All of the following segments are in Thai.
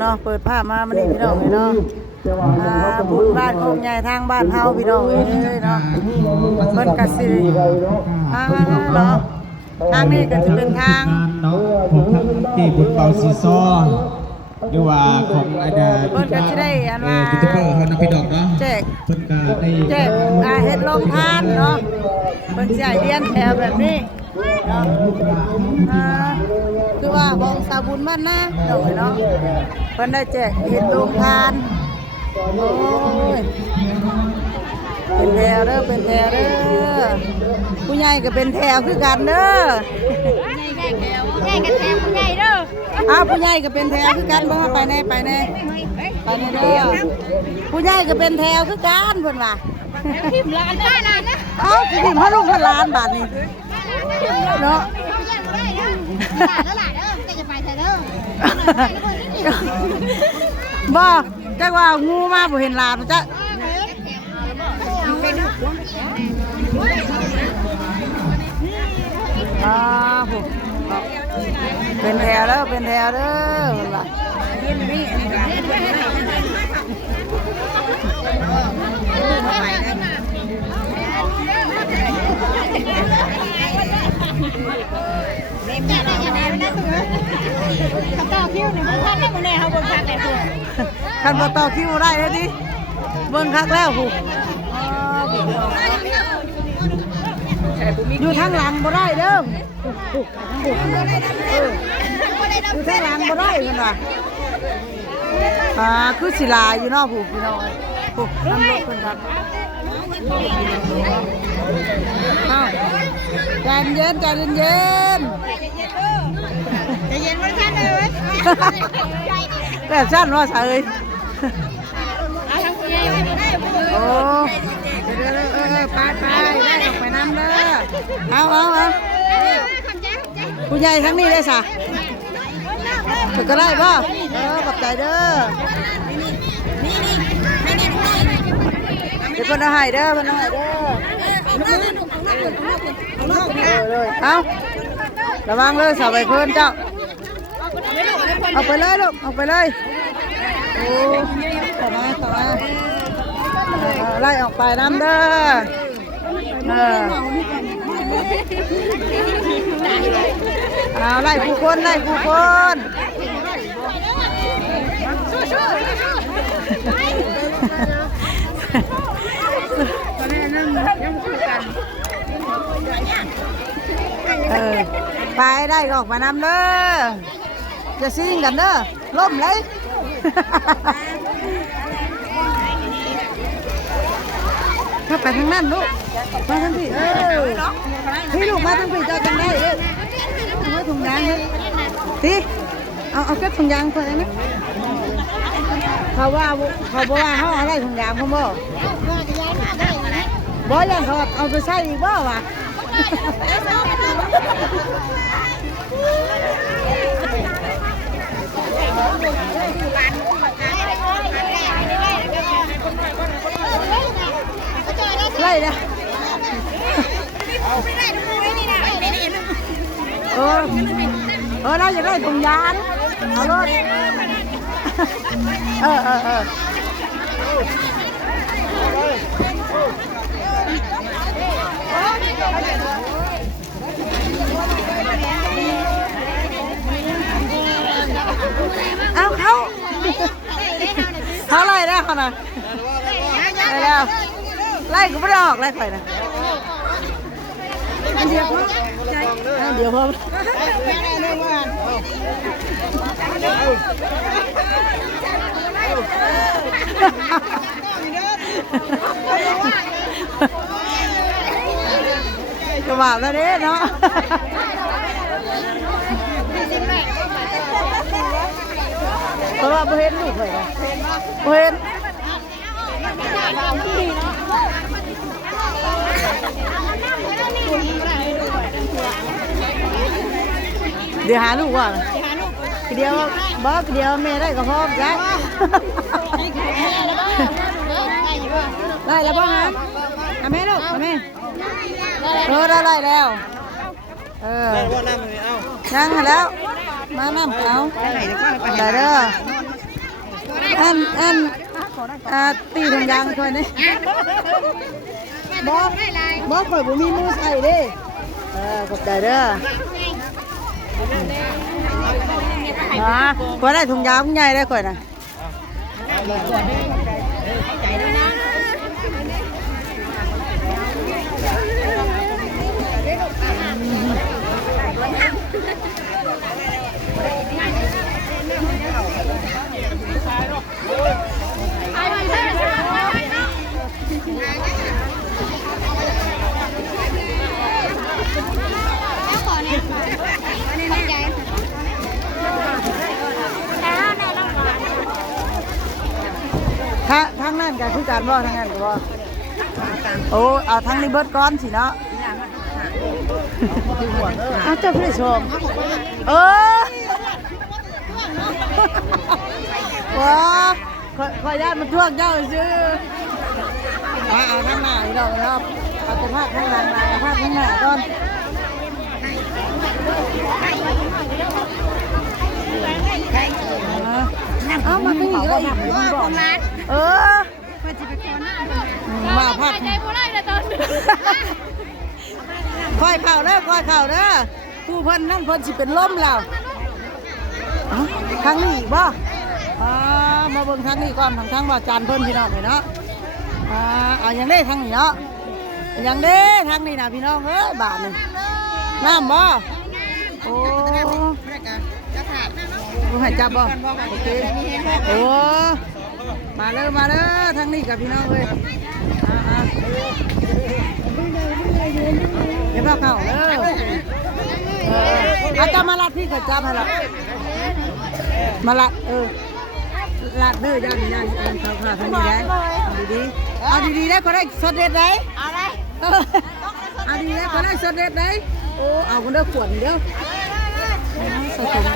เนาะเปิดภาพมามันนี่พี่น้องเนาะบุญบ้านของใหญ่ทางบ้านเฮาพี่น้องเนาะเพิ่นก็สิเนาะทางนี้ก็จะเป็นทางเนาะของทางที่บุญเป่าซีซอหรือว่าของอาจารย์เพิ่นก็สิได้อันว่ายูทูบเบอร์เขานำพี่ดอกเนาะแจกเพิ่นก็ได้แจกเฮ็ดโรงทานเนาะเพิ่นสิให้เรียนแถวแบบนี้เนาะคือว่าของสาบุญบ้านนะเนาะเพิ่นได้แจกเฮ็ดโรงทานโอ้ยเป็นแถวเด้อเป็นแถวเด้อผู้ใหญ่ก็เป็นแถวคือกันเด้อใหญ่กันแถวใหญ่เด้อผู้ใหญ่ก็เป็นแถวคือกันบ่ไปแน่ไปแน่เด้อผู้ใหญ่ก็เป็นแถวคือกันเพิ่นว่าพิมพ์ร้านได้นะพิมพ์พะลุงพะลานบาดนี้เนาะบ่จักว่างูมาบ่เห็นลานจ้ะเป็นแถวแล้วเป็นแถวเด้อต่อคิวหนึ่งท่านได้มาแน่เขาบนทางแต่ตัวคันบ่ต่อคิวได้เลยดิเบิ่งคักแล้วผู้อยู่ทางหลังบ่ได้เด้ออยู่ทางหลังบ่ได้เพิ่นว่าคือศิลาอยู่เนาะผู้พี่น้องผู้นำรถเพิ่นครับใจเย็นใจเย็นใจเย็นวันท่านเลยแบบชั้นว่าใส่โอ้ไปได้ออกไปน้ำเด้อเอาผู้ใหญ่ทั้งนี้ได้สะถึงก็ได้ป่ะขอบใจเด้อเดี๋ยวเพิ่นเอาให้เด้อเอาระวังเลยสาวใบเพิ่นเจ้าเอาไปเลยลูกเอาไปเลยโอ้ต่อมาไล่ออกไปน้ำเด้อเอาไล่ผู้คนไปได้ก็ออกมาน้ำเด้อจะซิ่งกันเด้อล่มเลยถ้าไปทางนั้นลูกมาทางพี่พี่ลูกมาทางพี่จะจังได้เอาถุงยางเลยพี่เอาเก็บถุงยางคนนี้เขาบอกว่าเขาอะไรถุงยางเขาบอกยังเขาเอาไปใส่อีกบ่วะไล่นะเราอยากได้ถุงยางเอารถเอาเขาไล่ได้เขาน่ะไล่แล้วไล่ก็ไม่ได้ออกไล่ไปนะเดี๋ยวพอกระบะแล้วเนาะเพราะว่าเห็นลูกเลยนะเห็นเดี๋ยวหาลูกว่าเดี๋ยวบอกเดี๋ยวแม่ได้ก็พร้อมจ้ะได้แล้วบ้างฮะแม่ลูกแม่ได้แล้ว ได้ว่าน้ำเลยเอา ยังให้แล้วมาน้ำเอาได้เด้อตีถุงยางช่วยนี่บ่ข่อยบ่มีมือใส่เด้ขอบใจเด้อพอได้ถุงยางใหญ่ได้ข่อยน่ะทางนั้นก็คือการบ่ทางนั้นก็บ่โอ้เอาทางนี้เบิดก้อนสิเนาะเอาเจ้าพี่ชมว้าขอญาติมาท่วงเจ้าซื้อเอาข้างหน้าอีกดอกนะครับเอาแต่ภาพข้างหลังภาพข้างหน้าก่อนเอามาเป็นอีกแล้วมาภาพใจบ่ได้เลยตอนคอยเข่าเด้อผู้เพิ่นนั่นเพิ่นสิเป็นล้มแล้วทางนี้อีกบ่มาเบิ่งทางนี้ก่อนทางว่าจานเพิ่นพี่น้องเนาะเอาอย่างนี้ทางนี้เนาะอย่างนี้ทางนี้นะพี่น้องเอ้ยบาทนี่น้ำบ่โอ้ให้จับบ่โอเคโอ้มาเลยทางนี้กับพี่น้องเลยเดี๋ยวเข้าเลยอาจจะมาลัดพี่กับจับให้ละมาลัดลัดเด้อย่านเขาขาทางนี้ได้เอาดีได้ก็ได้สดเด็ดได้เอาดีได้ก็ได้สดเด็ดได้โอ้เอาคนเด้อขวดเด้อใส่ถุงนะ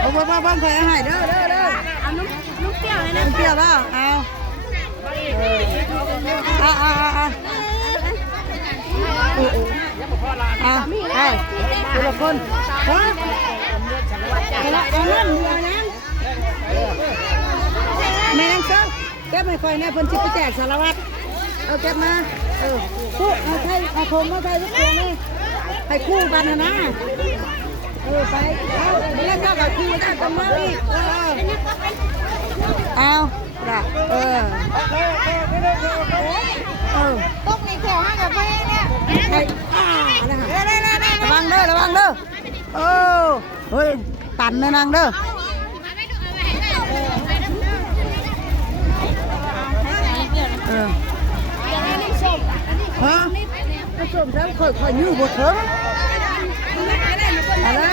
เอาบ้างใส่ให้เด้อเอาลูกเปรี้ยวเลยนะเปรี้ยวแล้วเอาทุกคนแม่ยังเจ้าแก้ไม่ค่อยเนี่ยเพิ่นชิบไปแจกสารวัตรเอาแก้มาคู่เอาใช้เอาโคมมาใช้ทุกตัวนี่ให้คู่กันนะไปเอาเล่นเจ้ากับคู่ได้กันมาอีกเอาละต้องมีแถวให้กับแม่เนี่ยระวังเด้อเฮ้ยตันนะนางเด้อฮะผสมแล้วค่อยยืดบดเถิงอะไร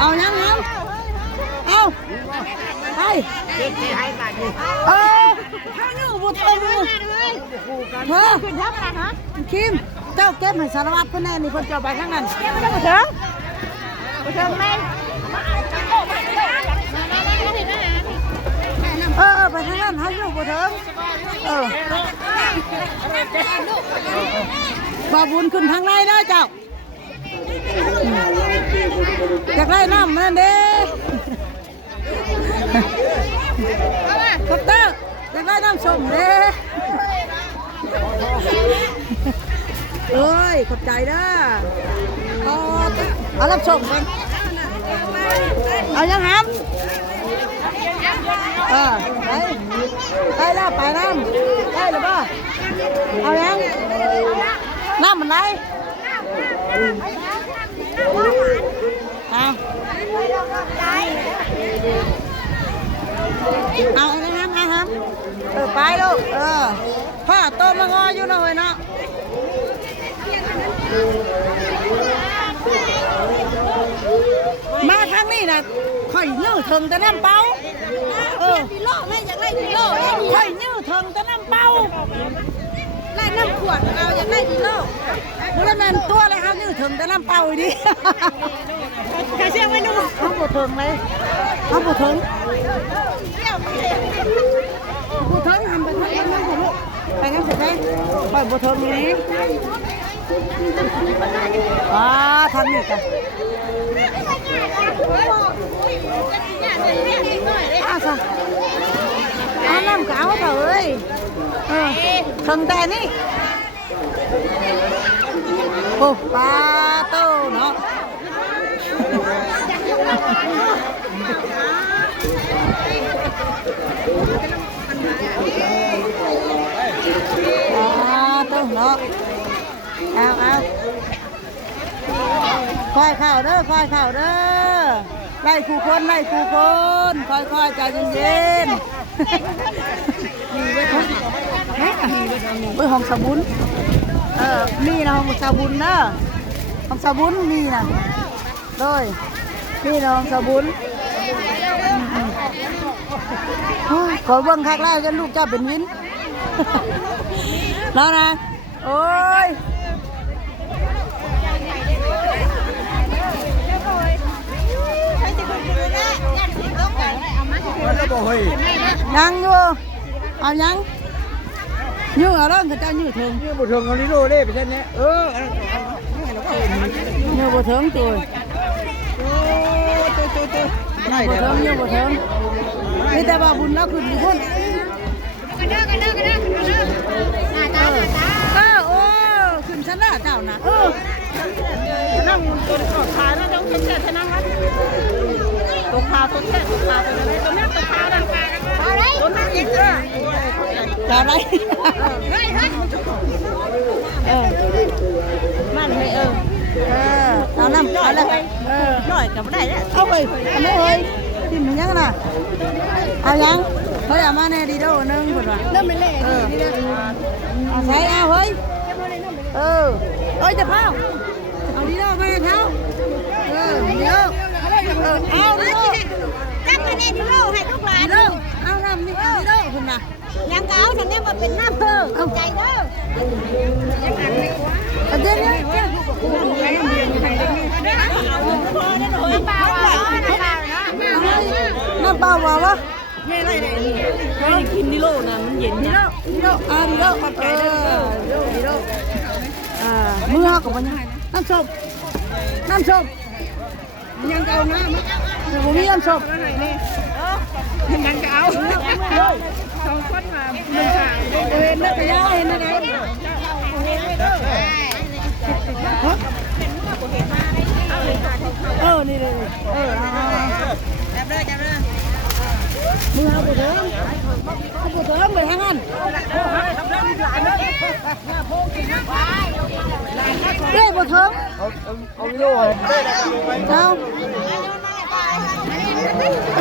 เอายังเอาไปข้ายืดบดเถิงคิมเจ้าเก็บให้สารวัตรเพื่อนแน่นี่คนเจ้าไปข้างนั้นบดเถิงไหมไปทางนั้นให้ลูกบ่เถิงบ่บุญขึ้นทางในเด้อเจ้าอยากได้น้ำนั่นเด้คอปเตอร์อยากได้น้ำส้มเด้เอ้ยขอบใจเด้อเอาน้ำส้มกันเอายังหำไปแล้วไปน้ำได้หรือเปล่าเอายังน้ำมันไหนเอาไอ้น้ำครับไปลูกพ่อต้มมางออยู่หน่อยเนาะมาทางนี้นะข่อยยื้อถึงแต่น้ำเปล่ากิโลแม่อยากได้กิโลข่อยยื้อถึงแต่น้ำเปล่าไล่น้ำขวดเอาอยากได้กิโลแล้วแม่ตัวอะไรครับยื้อถึงแต่น้ำเปล่าดิใครเชื่อไม่รู้เขาปวดถึงไหมเขาปวดถึงปวดถึงทำไปทำไปทำไปลูก ไปงั้นเสร็จไหมปล่อยบัวทนนี้ทำนี่กันค่ะน้ำขาวเถอะเอ้ยทำแต่นี่โอ้ปลาโตเนาะต้มเนาะเอาค่อยเข่าเด้อค่อยเข่าเด้อไล่คู่คนค่อยใจเย็นๆมีห้องสบุนมีนะห้องสบุนเด้อห้องสบุนมีนะเลยมีนะห้องสบุนขอเบิ่งคักแล้วจะลูกเจ้าเป็นวินแล้วนะโอ้ยยังอยู่เอายังยืดเอาเรื่องเขาเจ้ายืดถึงยืดบุถึงเอาลิโลเล่ไปเช่นนี้ยืดบุถึงตัวบุถึงยืดบุถึงนี่แต่ว่าบุญแล้วคือบุญโอ้ขึ้นชั้นละเจ้านะนั่งตัวขอขาแล้วต้องเช็ดชนะมันตัวขาตัวเช็ดตัวขาตัวอะไรตัวนี้ตัวขาดังกาตัวนั้นเองจะอะไรมันไม่เอาน้ำเอาเลยหน่อยกับได้เนี่ยเอาไปทำไมเฮ้ยทิมยังน่ะเอายังเฮ้ยเอามาในดีโด้นึงคนว่าเริ่มไม่เละเอาใส่เอาเฮ้ยเอ้ยจะเผาเอาดีโด้ไปเท้าดีโด้เอาดีโด้จับมาในดีโด้ให้ทุกหลานเอาน้ำนี่ดีโด้คนน่ะยังเก่าฉันเนี่ยมาเป็นน้ำเอาใจเด้อเดี๋ยวน้ำเปล่าวะไม่ไรเลยไม่กินดิโลนะมันเย็นดิโลดิโลดิโลดิโลมือหักของมันน้ำส้มยังเก่าน้ำแต่ผมมีน้ำส้มยังเก่าสองคนมาหนึ่งขาเห็นนักยาเห็นอะไรนี่เลยจับเลยมือเอาไปเถอะไปทางนั้นเด้บ่เถอะเอาวิโลเจ้าเอ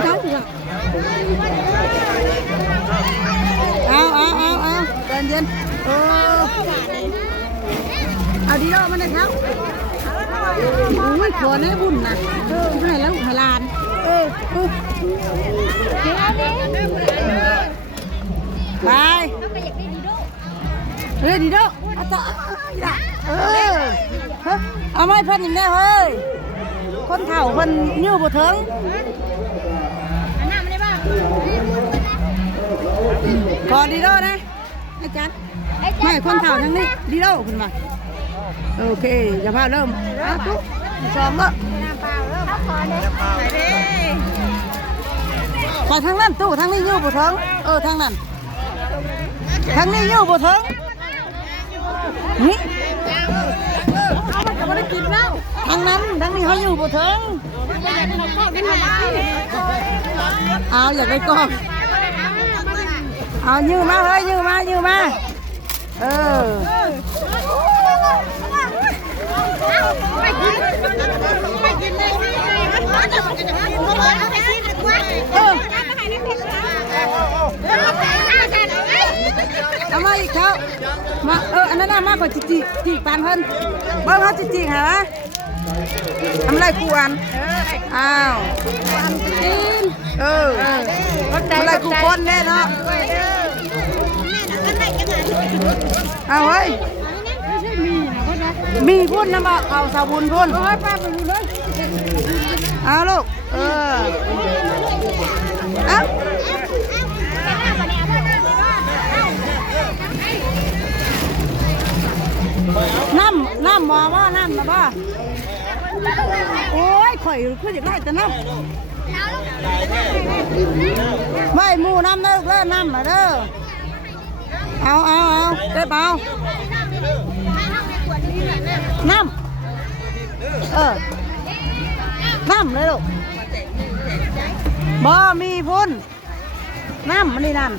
าเย็นเอาดีโลมาในเท้าไม่ขอให้บุญนะให้แล้วให้ลานไปดีโด้เอาไม้พันอย่างนี้เฮ้ยคนเฒ่าคนยื้อบ่ถึงขอดีโด้นะอาจารย์ไม่คนเฒ่าทั้งนี้ดีโด้ขึ้นมาโอเคอย่าพลาดเริ่มตุ๊กสองก็ไปทางนั้นตู้ทางนี้ยื้อบ่ถึงทางนั้นทางนี้ยื้อบ่ถึงนี่เอามันก็ไม่ได้กินแล้วทางนั้นทางนี้เขาอยู่บ่ถึงเอาอยากได้กล้องเอายื้อมาเฮ้ยยื้อมาไม่กินเลยเอามาอีกเขามาอันนั้นมากกว่าจีปานเพิ่นเบิ้งเขาจีเหรอทำอะไรกูอันอ้าวอะไรกูคนแน่เนาะเอาเฮ้ยมีพุ่นนะบ่เอาสาบุญพุ่นเอาลูกเอา น้ำหมอว่าน้ำนะบ้าโอ้ยข่อยคืออยากได้แต่น้ำไม่หมูน้ำเด้อเด้อน้ำมาเด้อเอาเก็บเอาน้ำน้ำเลยลูกบ่มีพุ่นน้ำมันนี่นั่น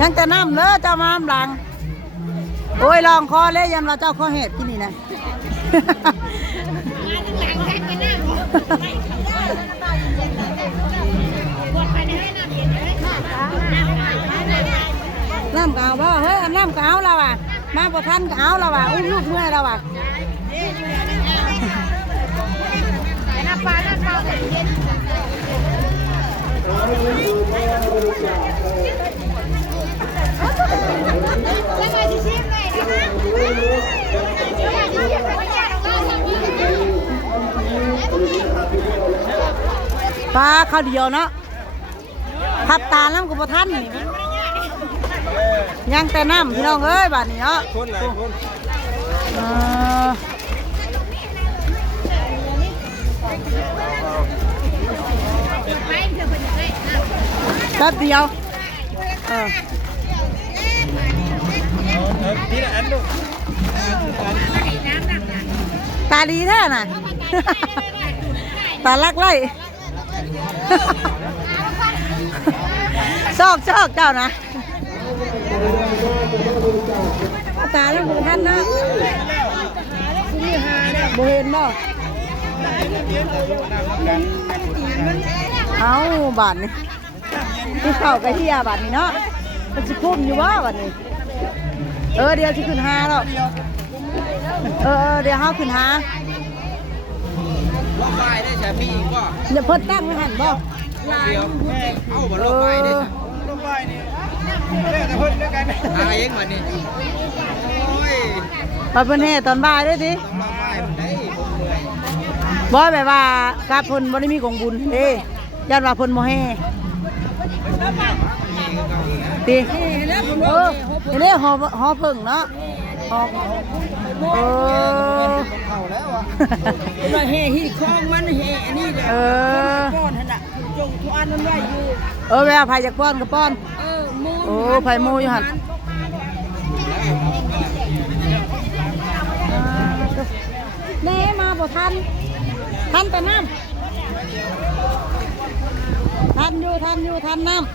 ยังจะน้ำเด้อเจ้ามาหลังโอ้ยลองคอเลยยันว่าเจ้าข้อเหตุที่นี่นะน้ำกาวบ่เฮ้ยน้ำกาวเราอ่ะมาพอท่านกาวเราอ่ะอุ้มลูกเมื่อยเราอ่ะปลาข้าวเดียวเนาะพับตาน้ำกับพอท่านนี่ยังแต่น้ำพี่น้องเอ้ยบ้านนี้เนาะแป๊บเดียวตาดีแท้น่ะตาลักไล่ชอกเจ้านะตาแล้วท่านนะโบเห็นบ่เอาบาทนี่ที่เข่ากระเทียบาทนี่เนาะมันจะพุ่มอยู่ว่าบาทนี่เดี๋ยวจะขึ้นหาแล้วเดี๋ยวห้าขึ้นหาลงไปได้ใช่พี่ก็เดี๋ยวเพิ่นตั้งไว้หันบ่เดี๋ยวเอาบ่ลงไปได้ลงไปนี่เล่นแต่เพิ่นด้วยกันหาเองวันนี้โอ้ยไปเพิ่นแห่ตอนบ่ายได้ดิบ่แบบว่ากาเพิ่นบ่ได้มีของบุญเด้ญาติว่าเพิ่นบ่แห่ติเด้หอเพิ่งเนาะเข้าแล้วอ่ะว่าแห่ฮีคองมันแห่อันนี้แหละป้อนหั่นน่ะจงทุกอันมันไว้อยู่แม่ไผอยากป้อนก็ป้อนไผหมู่อยู่หั่นแน่มาบ่ทันแต่น้ำทันน้ำ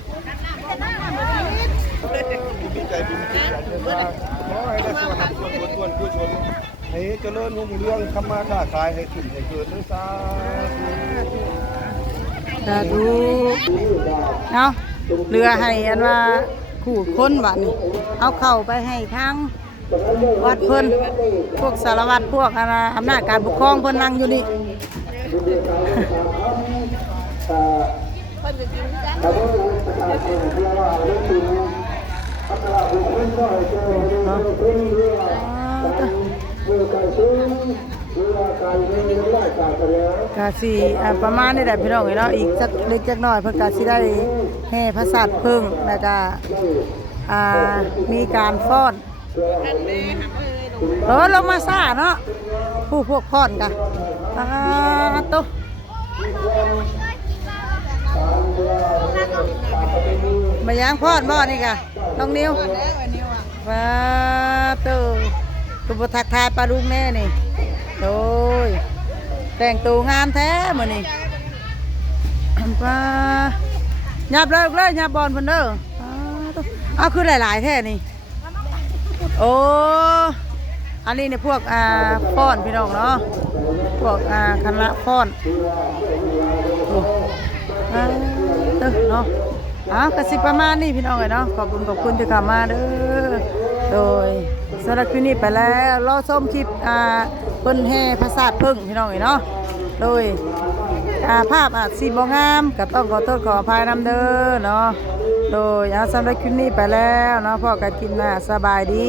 ให้เจริญรุ่งเรืองทำมาค้าขายให้ขึ้นให้เกิดทั้งสาธุเอาเรือให้อันว่าขู่คนบ้านนี้เอาเข้าไปให้ทางวัดเพิ่นพวกสารวัตรพวกอำนาจการปกครองเพิ่นนั่งอยู่นี่กาสีประมาณนี้แหละพี่น้องเนาะอีกสักเล็กจักน้อยเพิ่นกาสีได้แห่พระสัตว์พึ่งแล้วก็มีการฟ้อนลงมาซ่าเนาะพวกฟ้อนกันตุ๊มาย่างฟ้อนบ่นี่กะน้องนิ้วตุ๊ทักทายปลาดุกแน่นี่โดยแต่งตัวงามแท้เหมือนนี่ปลาหยับเลยหยับบอลเพิ่นเด้อเอาคือหลายๆแท้นี่โอ้อันนี้เนี่ยพวกฟ้อนพี่น้องเนาะพวกคณะฟ้อนเนาะกระสิบประมาณนี้พี่น้องเลยเนาะขอบคุณที่เข้ามาเด้อโดยสำหรับคลิปนี้ไปแล้วรอชมคลิปเพิ่นแห่พระธาตุพึ่งพี่น้องเลยเนาะโดยภาพอาจสิบ่งามก็ต้องขอโทษขออภัยนำเด้อเนาะโดยสำหรับคลิปนี้ไปแล้วเนาะพ่อกันกินสบายดี